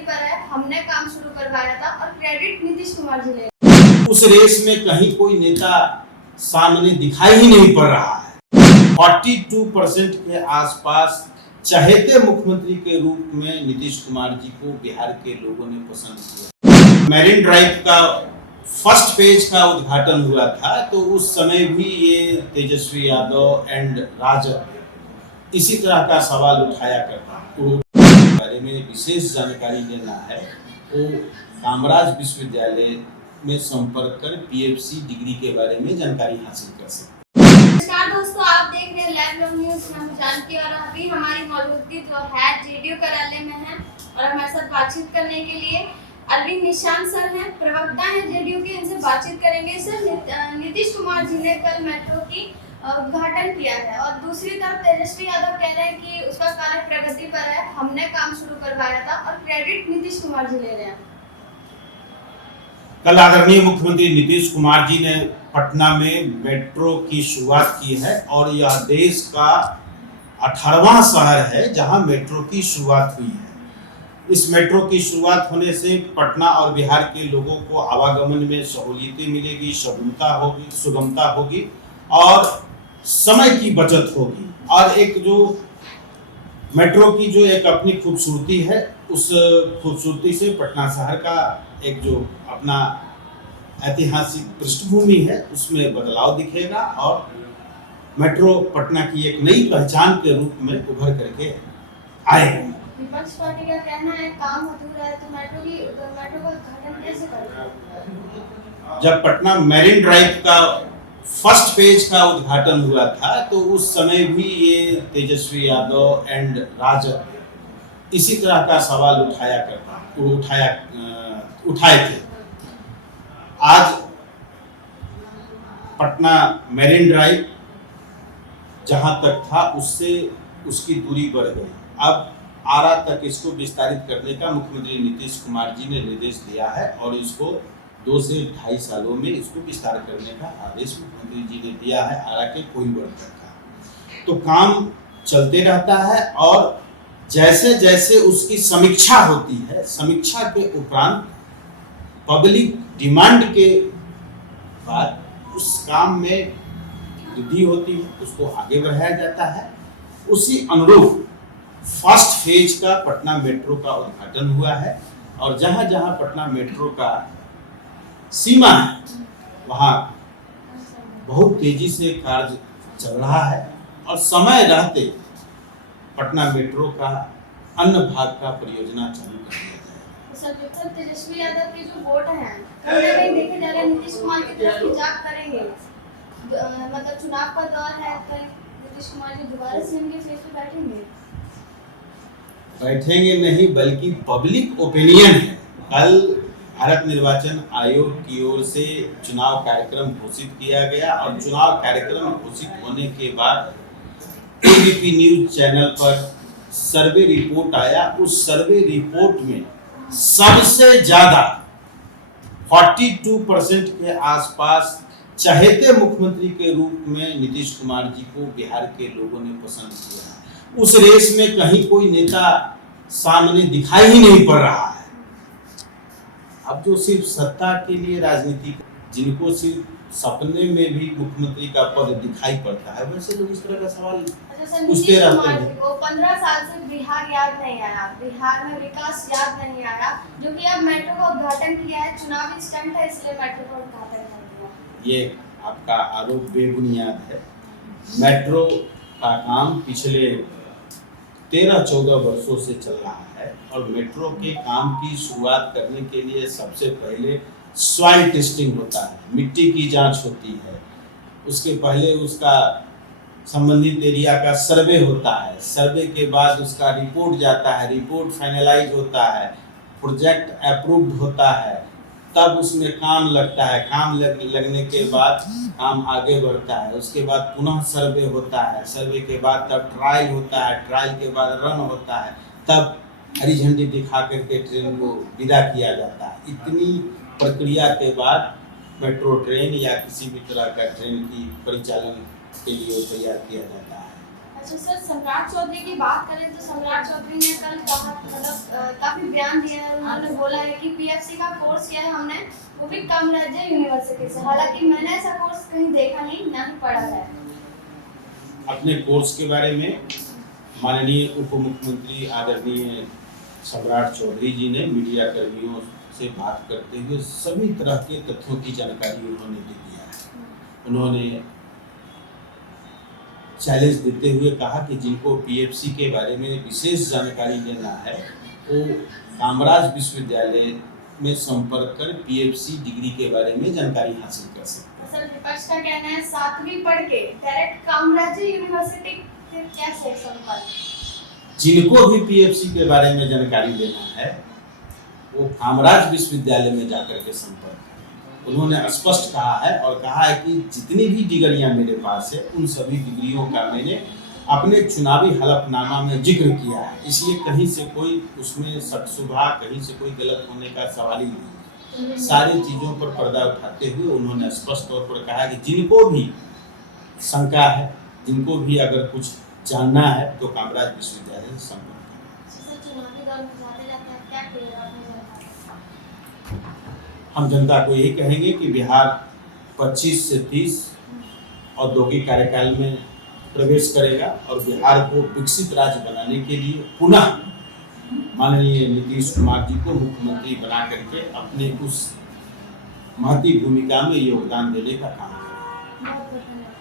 प्रगति पर है। हमने काम शुरू करवाया था और क्रेडिट नीतीश कुमार जी ने। उस रेस में कहीं कोई नेता सामने दिखाई ही नहीं पड़ रहा है। 42% के आसपास चहेते मुख्यमंत्री के रूप में नीतीश कुमार जी को बिहार के लोगों ने पसंद किया। मैरिन ड्राइव का फर्स्ट पेज का उद्घाटन हुआ था, तो उस समय भी ये तेजस्वी यादव एंड राजद इसी तरह का सवाल उठाया करता। तो बारे में विशेष जानकारी लेना है तो कामराज विश्वविद्यालय में संपर्क कर पीएफसी डिग्री के बारे में जानकारी हासिल कर सकते। नमस्कार दोस्तों, आप देख रहे हैं लाइव न्यूज। मैं जानकी और अभी हमारी मौजूदगी जो है जेडीयू कार्यालय में है और हमारे साथ बातचीत करने के लिए अरविंद निशांत सर हैं, प्रवक्ता हैं जेडीयू के। इनसे बातचीत करेंगे। सर, नीतीश कुमार जी ने कल मेट्रो की उद्घाटन किया है और दूसरी तरफ तेजस्वी यादव कह रहे हैं कि उसका कार्य प्रगति पर है। हमने काम शुरू करवाया था और क्रेडिट नीतीश कुमार जी ले रहे हैं। कल आदरणीय मुख्यमंत्री नीतीश कुमार जी ने पटना में मेट्रो की शुरुआत की है और यह देश का 18वां शहर है जहां मेट्रो की शुरुआत हुई है। इस मेट्रो की शुरुआत होने से पटना और बिहार के लोगों को आवागमन में सहूलियतें मिलेगी, सुगमता होगी और समय की बचत होगी। और एक जो मेट्रो की जो एक अपनी खूबसूरती है, उस खूबसूरती से पटना शहर का एक जो अपना ऐतिहासिक पृष्ठभूमि है उसमें बदलाव दिखेगा और मेट्रो पटना की एक नई पहचान के रूप में उभर करके आएगी। विपक्ष पार्टी का कहना है काम अधूरा है, तो मेट्रो का उद्घाटन कैसे करें? जब पटना मैरिन ड्राइव का फर्स्ट पेज का उद्घाटन हुआ था, तो उस समय भी ये तेजस्वी यादव एंड राजद इसी तरह का सवाल उठाए थे। आज पटना मैरिन ड्राइव जहां तक था उससे उसकी दूरी बढ़ गई। अब आरा तक इसको विस्तारित करने का मुख्यमंत्री नीतीश कुमार जी ने निर्देश दिया है और इसको 2 से 2.5 सालों में इसको विस्तार करने का आदेश मुख्यमंत्री जी ने दिया है। आरा के कोइंबड़ तक का तो काम चलते रहता है और जैसे जैसे उसकी समीक्षा होती है, समीक्षा के उपरांत पब्लिक डिमांड के बाद उस काम में वृद्धि होती है, उसको आगे बढ़ाया जाता है। उसी अनुरूप फर्स्ट फेज का पटना मेट्रो का उद्घाटन हुआ है और जहां जहां पटना मेट्रो का सीमा है वहां बहुत तेजी से कार्य चल रहा है और समय रहते पटना मेट्रो का अन्य भाग का परियोजना चालू कर दिया जाएगा। तेजस्वी यादव के जो वोट हैं कहीं देखे जा रहे हैं नीतीश कुमार की तरफ खिंचाव करेंगे। मतलब चुनाव का दौर है, कहीं नीतीश कुमार जी दोबारा सीएम के फेस पे बैठेंगे नहीं बल्कि पब्लिक ओपिनियन है। कल भारत निर्वाचन आयोग की ओर से चुनाव कार्यक्रम घोषित किया गया और चुनाव कार्यक्रम घोषित होने के बाद एबीपी न्यूज चैनल पर सर्वे रिपोर्ट आया। उस सर्वे रिपोर्ट में सबसे ज्यादा 42% के आसपास चहेते मुख्यमंत्री के रूप में नीतीश कुमार जी को बिहार के लोगों ने पसंद किया। उस रेस में कहीं कोई नेता सामने दिखाई ही नहीं पड़ रहा है। अब जो सिर्फ सत्ता के लिए राजनीति, जिनको सिर्फ सपने में भी मुख्यमंत्री का पद दिखाई पड़ता है, वैसे लोग इस तरह का सवाल पूछते रहते हैं। वो 15 साल से बिहार याद नहीं आया, बिहार में विकास याद नहीं आया, जो कि अब मेट्रो का उद्घाटन किया है। चुनावी स्टंट है, इसलिए मेट्रो का उद्घाटन किया। ये आपका आरोप बेबुनियाद है। मेट्रो का काम पिछले 13-14 वर्षों से चल रहा है और मेट्रो के काम की शुरुआत करने के लिए सबसे पहले सॉइल टेस्टिंग होता है, मिट्टी की जांच होती है। उसके पहले उसका संबंधित एरिया का सर्वे होता है, सर्वे के बाद उसका रिपोर्ट जाता है, रिपोर्ट फाइनलाइज होता है, प्रोजेक्ट अप्रूव्ड होता है, तब उसमें काम लगता है। काम लगने के बाद काम आगे बढ़ता है। उसके बाद पुनः सर्वे होता है, सर्वे के बाद तब ट्रायल होता है, ट्रायल के बाद रन होता है, तब हरी झंडी दिखा करके ट्रेन को विदा किया जाता है। इतनी प्रक्रिया के बाद मेट्रो ट्रेन या किसी भी तरह का ट्रेन की परिचालन के लिए तैयार किया जाता है। अच्छा सर, सम्राट चौधरी की बात करें तो सम्राट चौधरी ने कल कहा, मतलब काफी बयान दिया है। उन्होंने बोला है कि पीएफसी का कोर्स किया है हमने, वो भी कम राज्य यूनिवर्सिटी से। हालांकि मैंने ऐसा कोर्स कहीं देखा नहीं, ना ही पढ़ा है। अपने कोर्स के बारे में माननीय उप मुख्यमंत्री आदरणीय सम्राट चौधरी जी ने मीडिया कर्मियों से बात करते हुए सभी तरह के तथ्यों की जानकारी उन्होंने दे दिया है। उन्होंने चैलेंज देते हुए कहा कि जिनको पीएफसी के बारे में विशेष जानकारी लेना है वो कामराज विश्वविद्यालय में संपर्क कर पीएफसी डिग्री के बारे में जानकारी हासिल कर सकते हैं। सर, विपक्ष का कहना है 7वीं पढ़ के डायरेक्ट कामराज यूनिवर्सिटी से कैसे संपर्क? जिनको भी पीएफसी के बारे में जानकारी लेना है वो कामराज विश्वविद्यालय में जाकर के संपर्क करें। उन्होंने स्पष्ट कहा है और कहा है कि जितनी भी डिग्रियां मेरे पास है उन सभी डिग्रियों का मैंने अपने चुनावी हलफनामा में जिक्र किया है, इसलिए कहीं से कोई उसमें शक शुबा, कहीं से कोई गलत होने का सवाल ही नहीं है। सारी चीज़ों पर पर्दा उठाते हुए उन्होंने स्पष्ट तौर पर कहा कि जिनको भी शंका है, जिनको भी अगर कुछ जानना है तो कामराज विश्वविद्यालय से संपर्क करें। चुनावी दौर में जाते जाते आप क्या कहेंगे? हम जनता को यही कहेंगे कि बिहार 25 से 30 औद्योगिक कार्यकाल में प्रवेश करेगा और बिहार को विकसित राज्य बनाने के लिए पुनः माननीय नीतीश कुमार जी को मुख्यमंत्री बना करके अपने उस महती भूमिका में योगदान देने का काम करें। बहुत बहुत धन्यवाद।